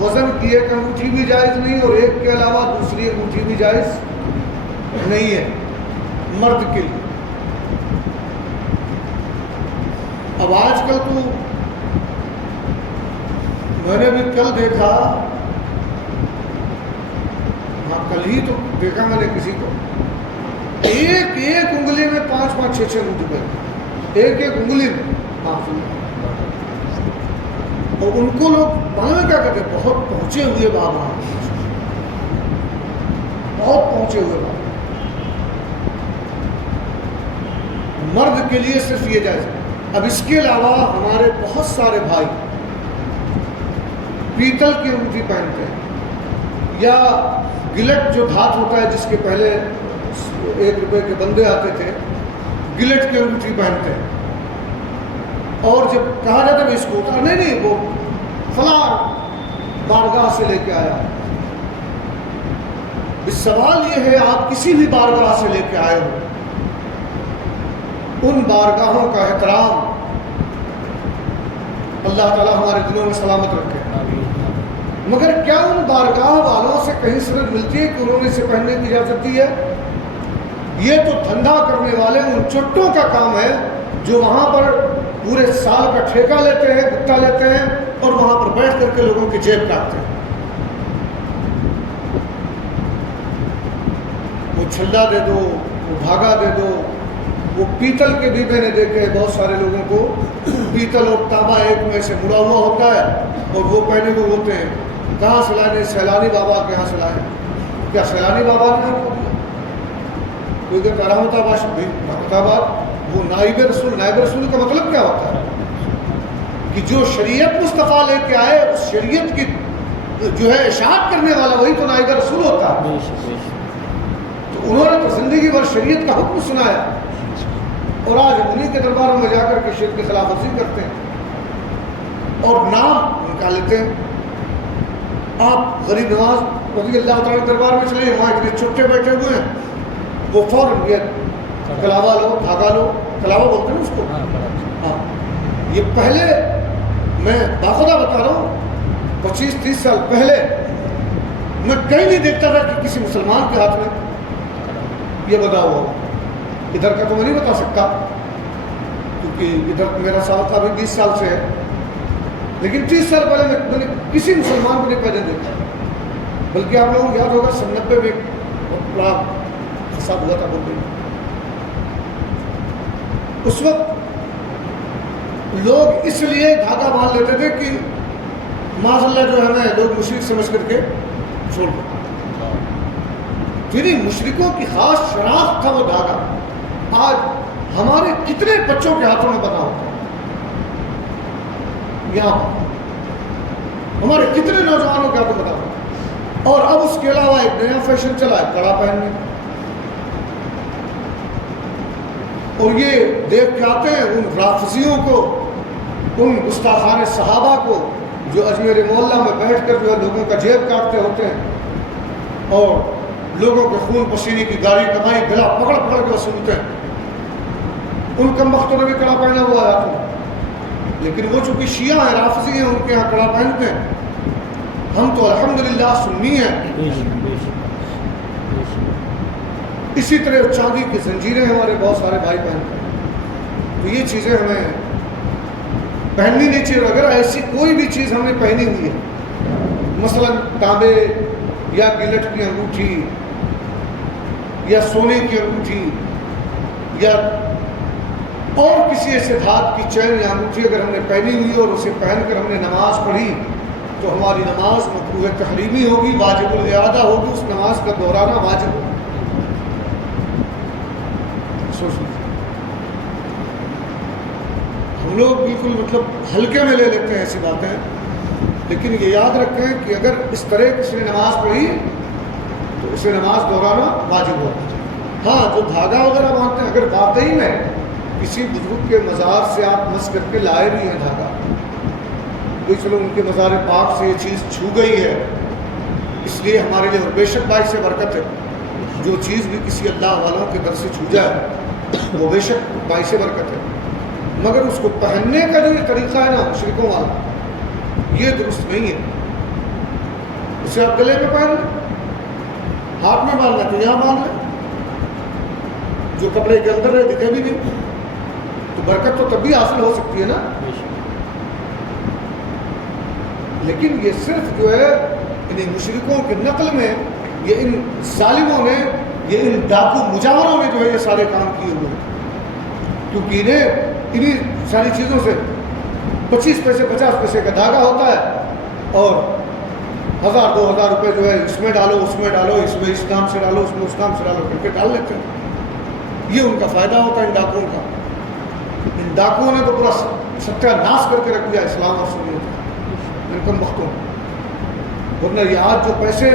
وزن کی ایک انگوٹھی بھی جائز نہیں، اور ایک کے علاوہ دوسری انگوٹھی بھی جائز نہیں ہے مرد کے لیے۔ اب آج کل تو میں نے بھی کل دیکھا، ہاں کل ہی تو دیکھا میں نے کسی کو، ایک ایک انگلی میں 5-5 6 انگوٹھی پہنتے، ایک ایک انگلی میں۔ اور ان کو لوگ معلوم ہے کیا کہتے ہیں؟ بہت پہنچے ہوئے بابا، بہت پہنچے ہوئے بابا۔ مرد کے لیے صرف یہ جائز ہے۔ اب اس کے علاوہ ہمارے بہت سارے بھائی پیتل کی انگوٹھی پہنتے ہیں، یا گلٹ جو دھات ہوتا ہے جس کے پہلے 1 روپے کے بندے آتے تھے، گلٹ کی انگوٹھی پہنتے ہیں۔ اور جب کہا جاتا ہے اس کو اتار، نہیں وہ فلاں بارگاہ سے لے کے آیا۔ سوال یہ ہے آپ کسی بھی بارگاہ سے لے کے آئے ہو، ان بارگاہوں کا احترام اللہ تعالیٰ ہمارے دلوں میں سلامت رکھے۔ مگر کیا ان بارگاہ والوں سے کہیں سند ملتی ہے کہ انہوں نے اسے پہننے کی اجازت دی ہے؟ یہ تو دھندا کرنے والے ان چٹوں کا کام ہے جو وہاں پر پورے سال کا ٹھیکہ لیتے ہیں، گتا لیتے ہیں، اور وہاں پر بیٹھ کر کے لوگوں کی جیب کاٹتے ہیں۔ وہ چھلا دے دو، وہ دھاگا دے دو، وہ پیتل کے بھی میں نے دیکھے بہت سارے لوگوں کو، پیتل اور تانبا ایک میں سے مڑا ہوا ہوتا ہے اور وہ پہنے ہوئے ہوتے ہیں۔ کہاں سے لائے؟ سیلانی بابا کے یہاں سے لائے۔ کیا سیلانی بابا نے آپ کو دیا؟ کوئی کہتا رحمت آباد، وہ نائب رسول، نائب رسول کا مطلب کیا ہوتا ہے؟ کہ جو شریعت مصطفیٰ لے کے آئے، اس شریعت کی جو ہے اشاعت کرنے والا، وہی تو نائب رسول ہوتا ہے۔ تو انہوں نے تو زندگی بھر شریعت کا حکم سنایا، اور آج انہیں کے درباروں میں جا کر کے شرک کے خلاف ورزی کرتے ہیں اور نام نکال لیتے ہیں۔ آپ غریب نواز رضی اللہ تعالیٰ کے دربار میں چلے، وہاں اتنے چھوٹے بیٹھے ہوئے ہیں، وہ فوراً یہ کلاوا لو، دھاگا لو، کلاوا بولتے ہیں اس کو۔ ہاں، یہ پہلے میں باخودہ بتا رہا ہوں، 25-30 سال پہلے میں کہیں نہیں دیکھتا تھا کہ کسی مسلمان کے ہاتھ میں یہ بدا ہوا۔ ادھر کا تو میں نہیں بتا سکتا کیونکہ ادھر میرا سابقہ بھی 20 سال سے ہے، لیکن 30 سال پہلے میں نے کسی مسلمان کو نہیں پہلے دیکھا۔ بلکہ آپ لوگوں کو یاد ہوگا 90 میں بہت بڑا فساد ہوا تھا بولتے ہیں۔ اس وقت لوگ اس لیے دھاگا باندھ لیتے تھے کہ معاذ اللہ جو ہے ہمیں لوگ مشرک سمجھ کر کے چھوڑ دیں. یعنی مشرکوں کی خاص شناخت تھا وہ دھاگا. آج ہمارے کتنے بچوں کے ہاتھوں میں بنا ہوتا ہے یہاں پر، ہمارے کتنے نوجوانوں کے ہاتھوں میں بنا ہوتا ہے. اور اب اس کے علاوہ ایک نیا فیشن چلا ہے کڑا پہننے. اور یہ دیکھ کے آتے ہیں ان رافضیوں کو، ان گستاخان صحابہ کو جو اجمیر محلہ میں بیٹھ کر جو ہے لوگوں کا جیب کاٹتے ہوتے ہیں اور لوگوں کے خون پسینے کی گاڑی کمائی گلا پکڑ پکڑ کے وصولتے ہیں. ان کم وقتوں نے بھی کڑا پہنا ہوا ہے. لیکن وہ چونکہ شیعہ ہیں، رافضی ہیں، ان کے یہاں کڑا پہنتے ہیں. ہم تو الحمدللہ سنی ہیں. اسی طرح چاندی کی زنجیریں ہمارے بہت سارے بھائی پہنتے ہیں. تو یہ چیزیں ہمیں پہننی نہیں چاہیے. اگر ایسی کوئی بھی چیز ہم نے پہنی ہوئی ہے، مثلا تانبے یا گلٹ کی انگوٹھی یا سونے کی انگوٹھی یا اور کسی ایسے دھات کی چین یا انگوٹھی اگر ہم نے پہنی ہوئی اور اسے پہن کر ہم نے نماز پڑھی تو ہماری نماز مکروہ تحریمی ہوگی، واجب الاعادہ ہوگی. اس نماز کا دہرانا واجب ہوگا. سوچ لیجیے، ہم لوگ بالکل مطلب ہلکے میں لے لیتے ہیں ایسی باتیں. لیکن یہ یاد رکھیں کہ اگر اس طرح کسی نے نماز پڑھی تو اسے نماز دہرانا واجب ہوگا. ہاں جو دھاگا وغیرہ باندھتے ہیں، اگر واقعی میں کسی بزرگ کے مزار سے آپ مس کر کے لائے بھی ہیں دھاگا، تو چلو ان کے مزار پاک سے یہ چیز چھو گئی ہے اس لیے ہمارے لیے، اور بے شک باعث سے برکت ہے. جو چیز بھی کسی اللہ والوں کے در سے چھو جائے وہ بے شک باعث سے برکت ہے. مگر اس کو پہننے کا جو یہ طریقہ ہے نا مشرکوں والا، یہ درست نہیں ہے. اسے آپ گلے میں پہن لیں، ہاتھ میں باندھنا تو یہاں باندھ لیں، جو کپڑے کے اندر ہے دکھے بھی نہیں. تو برکت تو تب بھی حاصل ہو سکتی ہے نا. لیکن یہ صرف جو ہے انہیں مشرکوں کے نقل میں، یہ ان ظالموں نے، یہ ان ڈاکو مجاوروں نے جو ہے یہ سارے کام کیے ہوئے ہیں. کیونکہ انہیں ساری چیزوں سے 25 پیسے 50 پیسے کا دھاگا ہوتا ہے اور 1000 2000 روپے جو ہے اس میں ڈالو اس میں ڈالو، اس میں اس کام سے ڈالو اس میں اس کام سے ڈالو کر کے ڈال لیتے ہیں. یہ ان کا فائدہ ہوتا ہے ان ڈاکوؤں کا. ان ڈاکوؤں نے تو پورا ستیہ ناش کر کے رکھ دیا اسلام اور سنیت کا ان کم وقتوں. ورنہ یہ آج جو پیسے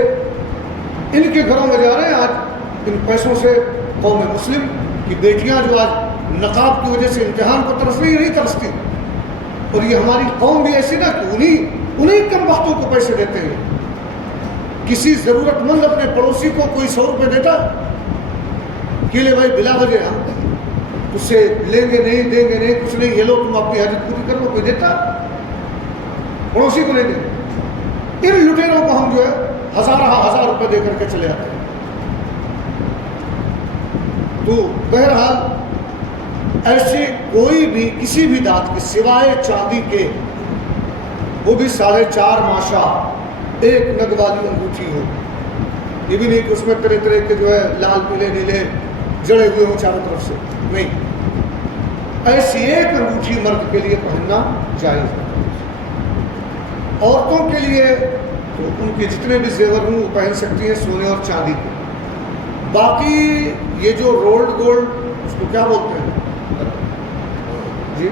ان کے گھروں میں جا رہے ہیں، آج ان پیسوں سے قوم مسلم کی بیٹیاں جو آج نقاب کی وجہ سے امتحان کو ترس نہیں ترستی. اور یہ ہماری قوم بھی ایسی نا کہ انہیں کم وقتوں کو پیسے دیتے ہیں. کسی ضرورت مند اپنے پڑوسی کو کوئی 100 روپے دیتا کہ لے بھائی بلا وجہ ہم اس سے لیں گے نہیں، دیں گے نہیں، کچھ نہیں، یہ لو تم اپنی حاجت پوری کر لو. کوئی دیتا پڑوسی کو نہیں دیں. ان لٹیروں کو ہم جو ہے ہزار روپے دے کر کے چلے آتے ہیں. تو بہرحال ایسی کوئی بھی کسی بھی دھات کے سوائے چاندی کے، وہ بھی 4.5 ماشا ایک نگ والی انگوٹھی ہو. یہ بھی نہیں کہ اس میں طرح طرح کے جو ہے لال پیلے نیلے جڑے ہوئے ہوں چاروں طرف سے، نہیں. ایسی ایک انگوٹھی مرد کے لیے پہننا جائز ہے. عورتوں کے لیے تو ان کے جتنے بھی زیور ہوں وہ پہن سکتی ہیں سونے اور چاندی کے. باقی یہ جو رولڈ گولڈ، اس کو کیا بولتے ہیں جی؟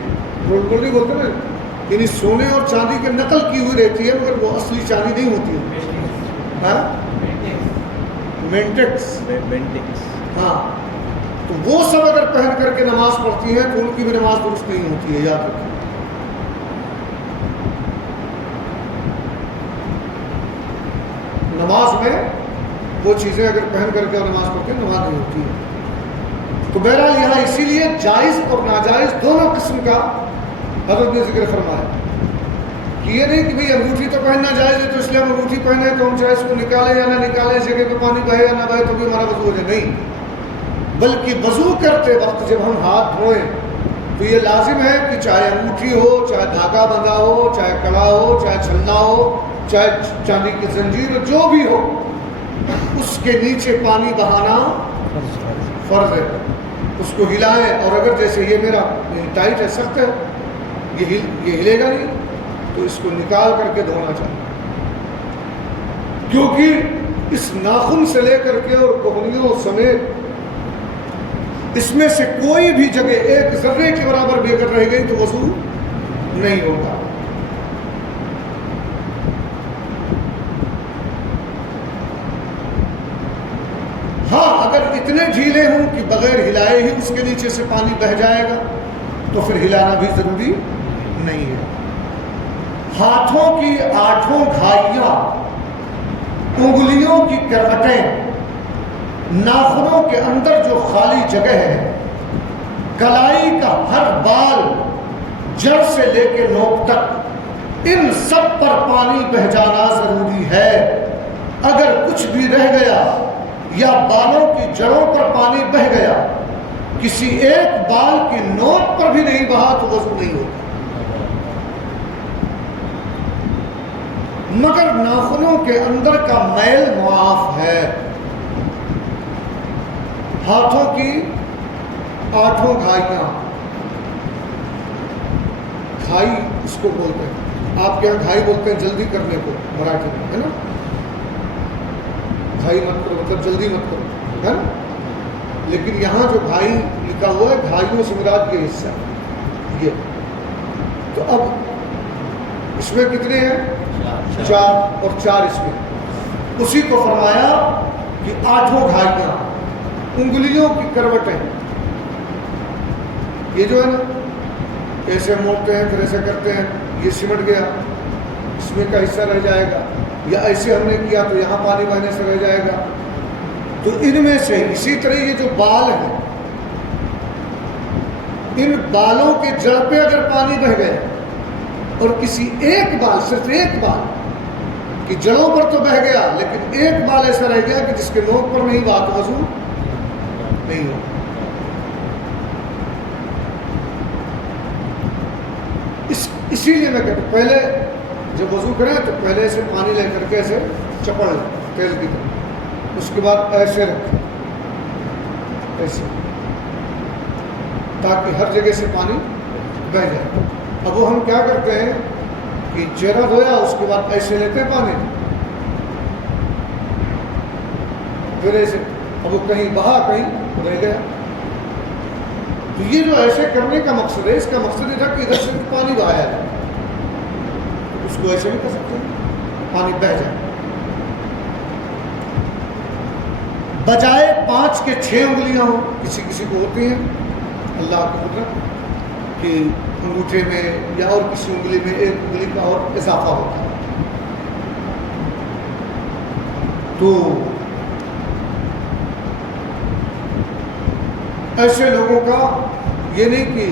رولڈ گولڈ ہی بولتے ہیں نا. یعنی سونے اور چاندی کے نقل کی ہوئی رہتی ہے مگر وہ اصلی چاندی نہیں ہوتی ہے. ہاں مینٹکس، ہاں. تو وہ سب اگر پہن کر کے نماز پڑھتی ہیں تو ان کی بھی نماز درست نہیں ہوتی ہے، یاد رکھیں. نماز میں وہ چیزیں اگر پہن کر کے نماز پڑھتے ہیں نماز نہیں ہوتی ہے. تو بہرحال یہاں اسی لیے جائز اور ناجائز دونوں قسم کا حضرت نے ذکر فرمایا کہ یہ نہیں کہ بھئی انگوٹھی تو پہننا جائز ہے تو اس لیے ہم انگوٹھی پہنے تو ہم چاہے اس کو نکالیں یا نہ نکالیں، جگہ پہ پانی بہے یا نہ بہے تو بھی ہمارا وضو ہو جائے. نہیں، بلکہ وضو کرتے وقت جب ہم ہاتھ دھوئیں تو یہ لازم ہے کہ چاہے انگوٹھی ہو، چاہے دھاگا بندھا ہو، چاہے کڑا ہو، چاہے چھلنا ہو، چاہے چاندی کی زنجیر، جو بھی ہو، اس کے نیچے پانی بہانا فرض ہے. اس کو ہلائیں. اور اگر جیسے یہ میرا ٹائٹ ہے، سخت ہے، یہ ہلے گا نہیں، تو اس کو نکال کر کے دھونا چاہیے، کیونکہ اس ناخن سے لے کر کے اور کوہنیوں سمیت اس میں سے کوئی بھی جگہ ایک ذرے کے برابر بھی اگر رہ گئی تو وضو نہیں ہوگا۔ ہاں اگر اتنے ڈھیلے ہوں کہ بغیر ہلائے ہی اس کے نیچے سے پانی بہہ جائے گا تو پھر ہلانا بھی ضروری نہیں ہے۔ ہاتھوں کی 8 گھائیاں، انگلیوں کی کروٹیں، ناخنوں کے اندر جو خالی جگہ ہے، کلائی کا ہر بال، جڑ سے لے کے نوک تک، ان سب پر پانی بہہ جانا ضروری ہے۔ اگر کچھ بھی رہ گیا یا بالوں کی جڑوں پر پانی بہہ گیا، کسی ایک بال کی نوک پر بھی نہیں بہا تو وضو نہیں ہوتا، مگر ناخنوں کے اندر کا میل معاف ہے۔ ہاتھوں کی 8 گھائیاں، گھائی اس کو بولتے ہیں، آپ کے یہاں گھائی بولتے ہیں جلدی کرنے کو مراٹھی میں، ہے نا؟ گھائی مت کرو مطلب جلدی مت کرو، ہے نا؟ لیکن یہاں جو گھائی لکھا ہوا ہے، گھائیوں سے مراد یہ حصہ یہ۔ تو اب اس میں کتنے ہیں؟ 4 اور 4 اس میں، اسی کو فرمایا کہ 8 گھائیاں، انگلیوں کی کروٹیں، یہ جو ہے نا ایسے موڑتے ہیں پھر ایسے کرتے ہیں، یہ سمٹ گیا، اس میں کا حصہ رہ جائے گا، یا ایسے ہم نے کیا تو یہاں پانی بہنے سے رہ جائے گا۔ تو ان میں سے اسی طرح یہ جو بال ہیں، ان بالوں کے جڑ پہ اگر پانی بہ گیا اور کسی ایک بال، صرف ایک بال کی جڑوں پر تو بہ گیا، لیکن ایک بال ایسا رہ گیا کہ جس کے نوک پر نہیں بات، وضو نہیں ہو۔ اسی لیے میں کہتا ہوں پہلے جب وضو کریں تو پہلے ایسے پانی لے کر کے ایسے چپڑ لیں تیل کی طرح، اس کے بعد ایسے رکھیں ایسے، تاکہ ہر جگہ سے پانی بہ جائے۔ اب وہ ہم کیا کرتے ہیں کہ چہرہ دھویا اس کے بعد ایسے لیتے ہیں پانی، پھر ایسے، اب وہ کہیں بہا کہیں رہ گیا۔ تو یہ جو ایسے کرنے کا مقصد ہے، اس کا مقصد یہ تھا کہ ادھر سے پانی بہایا جائے، اس کو ایسے نہیں کر سکتے، پانی بہ جائے۔ بجائے 5 کے 6 انگلیاں ہوں، کسی کسی کو ہوتی ہیں، اللہ کی قدرت کہ انگوٹھے میں یا اور کسی انگلی میں 1 انگلی کا اور اضافہ ہوتا ہے، تو ایسے لوگوں کا یہ نہیں کہ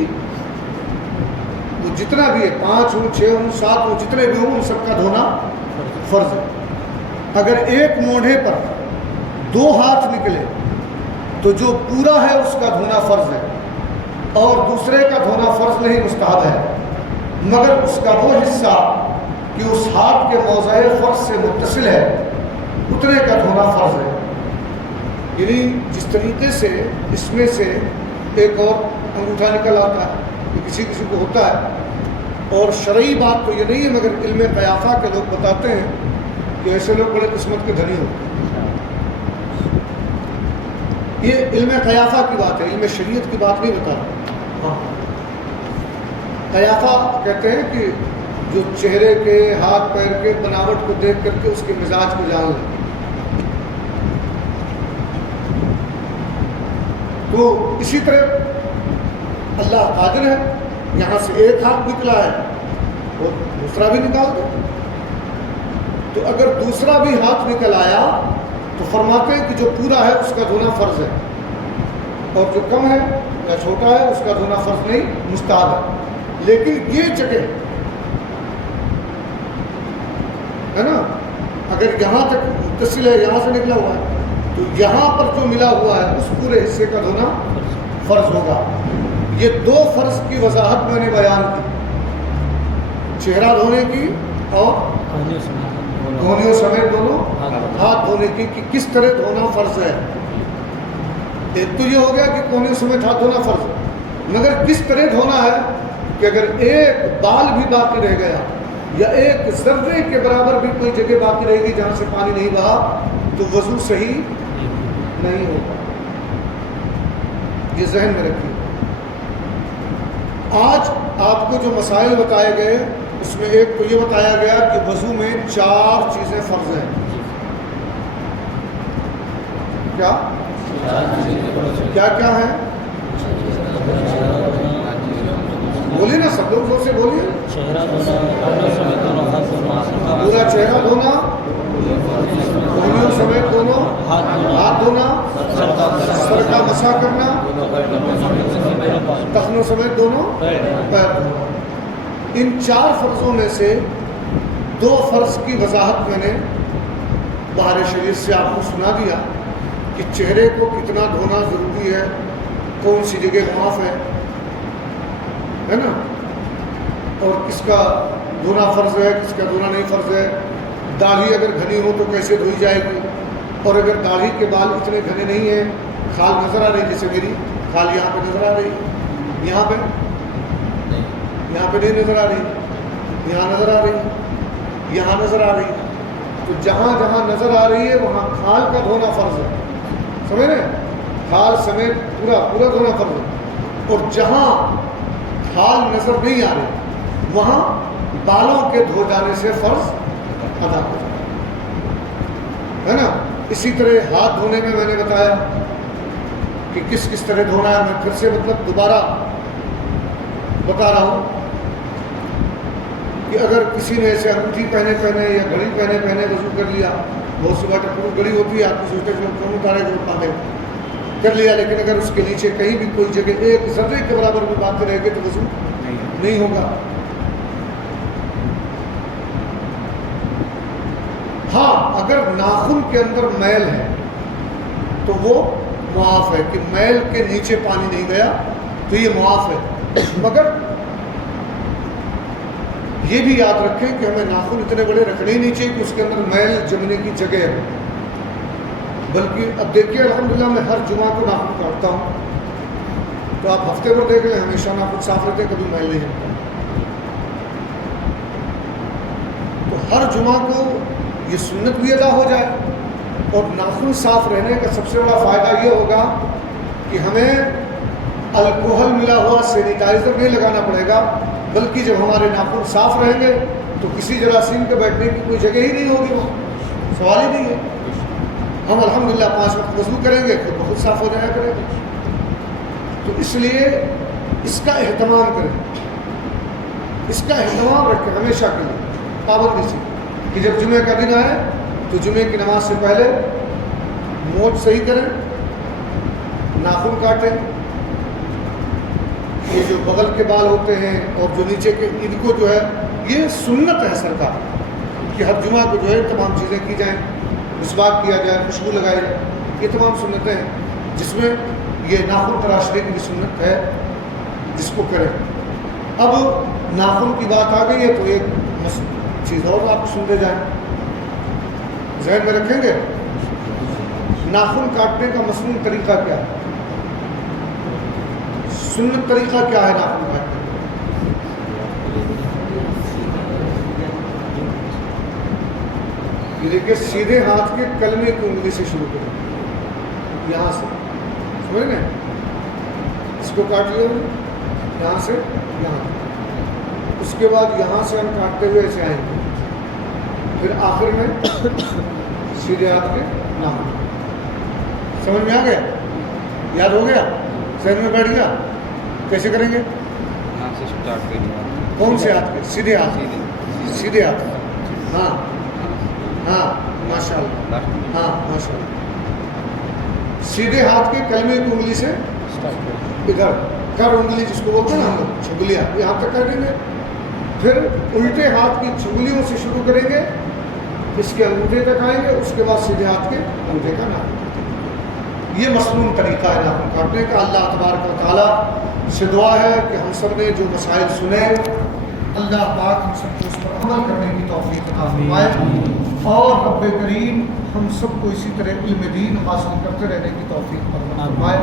وہ جتنا بھی ہے 5 ہوں 6 ہوں 7 ہوں جتنے بھی ہوں ان سب کا دھونا فرض ہے۔ اگر ایک موڑھے پر 2 ہاتھ نکلے تو جو پورا ہے اس کا دھونا فرض ہے، اور دوسرے کا دھونا فرض نہیں مستحب ہے، مگر اس کا وہ حصہ کہ اس ہاتھ کے موضع فرض سے متصل ہے اتنے کا دھونا فرض ہے۔ یعنی جس طریقے سے اس میں سے ایک اور انگوٹھا نکل آتا ہے، یہ کسی کسی کو ہوتا ہے، اور شرعی بات تو یہ نہیں ہے مگر علم قیافہ کے لوگ بتاتے ہیں کہ ایسے لوگ بڑے قسمت کے دھنی ہوتے ہیں۔ یہ علم قیافہ کی بات ہے، علم شریعت کی بات نہیں بتا رہا۔ قیافہ کہتے ہیں کہ جو چہرے کے، ہاتھ پیر کے بناوٹ کو دیکھ کر کے اس کے مزاج کو جان لیں۔ تو اسی طرح اللہ قادر ہے، یہاں سے ایک ہاتھ نکلا ہے اور دوسرا بھی نکال دو، تو اگر دوسرا بھی ہاتھ نکل آیا تو فرماتے ہیں کہ جو پورا ہے اس کا دھونا فرض ہے، اور جو کم ہے یا چھوٹا ہے اس کا دھونا فرض نہیں مستحب ہے۔ لیکن یہ جگہ ہے نا، اگر یہاں تک متصل ہے، یہاں سے نکلا ہوا ہے، تو یہاں پر جو ملا ہوا ہے اس پورے حصے کا دھونا فرض ہوگا۔ یہ 2 فرض کی وضاحت میں نے بیان کی، چہرہ دھونے کی اور دھونیوں سمیت دونوں ہاتھ دھونے کی، کہ کس طرح دھونا فرض ہے۔ ایک تو یہ ہو گیا کہ کونیوں سمیت ہاتھ دھونا فرض ہے، مگر کس طرح دھونا ہے کہ اگر ایک بال بھی باقی رہ گیا یا ایک ذرے کے برابر بھی کوئی جگہ باقی رہے گی جہاں سے پانی نہیں بہا تو وضو صحیح نہیں ہوگا. یہ ذہن میں رکھیے. آج آپ کو جو مسائل بتائے گئے اس میں ایک تو یہ بتایا گیا کہ وضو میں 4 چیزیں فرض ہیں. کیا کیا کیا ہیں؟ بولیے نا سب لوگ زور سے بولیے. پورا چہرہ دھونا، انگلیوں سمیت دونوں ہاتھ دھونا، سر کا مسح کرنا، ٹخنوں سمیت دونوں پیر دھونا. ان 4 فرضوں میں سے 2 فرض کی وضاحت میں نے بہار شریف سے آپ کو سنا دیا کہ چہرے کو کتنا دھونا ضروری ہے، کون سی جگہ معاف ہے نا، اور کس کا دھونا فرض ہے، کس کا دھونا نہیں فرض ہے. داڑھی اگر گھنی ہو تو کیسے دھوئی جائے گی، اور اگر داڑھی کے بال اتنے گھنے نہیں ہیں، کھال نظر آ رہی، جیسے میری کھال یہاں پہ نظر آ رہی، یہاں پہ نہیں نظر آ رہی، یہاں نظر آ رہی، یہاں نظر آ رہی، تو جہاں جہاں نظر آ رہی ہے وہاں کھال کا دھونا فرض ہے. سمجھ رہے ہیں؟ کھال سمیت پورا دھونا فرض ہے. اور جہاں کھال نظر نہیں آ رہی وہاں بالوں کے دھو جانے سے فرض ادا ہو جائے ہے نا. اسی طرح ہاتھ دھونے میں میں نے بتایا کہ کس کس طرح دھونا ہے. میں پھر سے مطلب دوبارہ بتا رہا ہوں کہ اگر کسی نے ایسے انگوٹھی پہنے یا گھڑی پہنے وضو کر لیا، بہت سی باتیں پوری گھڑی ہوتی ہے، آپ کو سوچتے ہیں کون اتارے جو اتارے کر لیا، لیکن اگر اس کے نیچے کہیں بھی کوئی جگہ ایک ذرے کے برابر بھی باقی رہے گی تو وضو نہیں ہوگا. ہاں اگر ناخن کے اندر میل ہے تو وہ معاف ہے کہ میل کے نیچے پانی نہیں گیا تو یہ معاف ہے. مگر یہ بھی یاد رکھیں کہ ہمیں ناخن اتنے بڑے رکھنے ہی نہیں چاہیے کہ اس کے اندر میل جمنے کی جگہ ہے. بلکہ اب دیکھیے الحمدللہ میں ہر جمعہ کو ناخن کاٹتا ہوں، تو آپ ہفتے بھر دیکھ لیں ہمیشہ ناخن صاف رہتے ہیں، کبھی میل نہیں جمتا. تو ہر جمعہ کو یہ سنت بھی ادا ہو جائے اور ناخن صاف رہنے کا سب سے بڑا فائدہ یہ ہوگا کہ ہمیں الکوہل ملا ہوا سینیٹائزر نہیں لگانا پڑے گا، بلکہ جب ہمارے ناخن صاف رہیں گے تو کسی جراثیم کے بیٹھنے کی کوئی جگہ ہی نہیں ہوگی، وہ سوال ہی نہیں ہے. ہم الحمدللہ 5 وقت وضو کریں گے خود بخود صاف ہو جایا کریں گے. تو اس لیے اس کا اہتمام کریں، اس کا اہتمام رکھیں ہمیشہ کے لیے پابندی سے کہ جب جمعہ کا دن آئے تو جمعے کی نماز سے پہلے موچ صحیح کریں، ناخن کاٹیں. یہ جو بغل کے بال ہوتے ہیں اور جو نیچے کے، ان کو جو ہے یہ سنت ہے سرکار کہ ہر جمعہ کو جو ہے تمام چیزیں کی جائیں، مسواک کیا جائے، خوشبو لگائی جائے. یہ تمام سنتیں ہیں جس میں یہ ناخن تراشنے کی بھی سنت ہے جس کو کریں. اب ناخن کی بات آ گئی ہے تو ایک چیز اور آپ سنتے جائیں، ذہن میں رکھیں گے. ناخن کاٹنے کا مصنون طریقہ کیا ہے، سنت طریقہ کیا ہے ناخن کاٹنے کا؟ یہ دیکھیے سیدھے ہاتھ کے کلمے کی انگلی سے شروع کریں، یہاں سے سمجھ گئے، اس کو کاٹ لیا یہاں سے یہاں. اس کے بعد یہاں سے ہم کاٹتے ہوئے ایسے آئیں گے، پھر آخر میں سیدھے ہاتھ کے ناخن. سمجھ میں آ گیا؟ یاد ہو گیا؟ ذہن میں بیٹھ گیا؟ کیسے کریں گے؟ کون سے ہاتھ کے؟ سیدھے ہاتھ. سیدھے ہاتھ. ہاں ہاں ماشاء اللہ، ہاں ماشاء اللہ. سیدھے ہاتھ کے کلمے کی انگلی سے ادھر کر انگلی جس کو بولتے ہیں نا ہم لوگ، چھگلیاں، یہاں تک کاٹیں گے. پھر الٹے ہاتھ کی چھگلیوں سے شروع کریں گے، اس کے انگوٹھے تک آئیں گے، اس کے بعد سیدھے ہاتھ کے انگوٹھے کا ناخن. یہ مصنون طریقہ ہے ناخن کاٹنے کا. اللہ تبارک و تعالیٰ سے دعا ہے کہ ہم سب نے جو مسائل سنے اللہ پاک ہم سب کو اس پر عمل کرنے کی توفیق عطا فرمائے، اور رب کریم ہم سب کو اسی طرح علم دین حاصل کرتے رہنے کی توفیق فرمائے.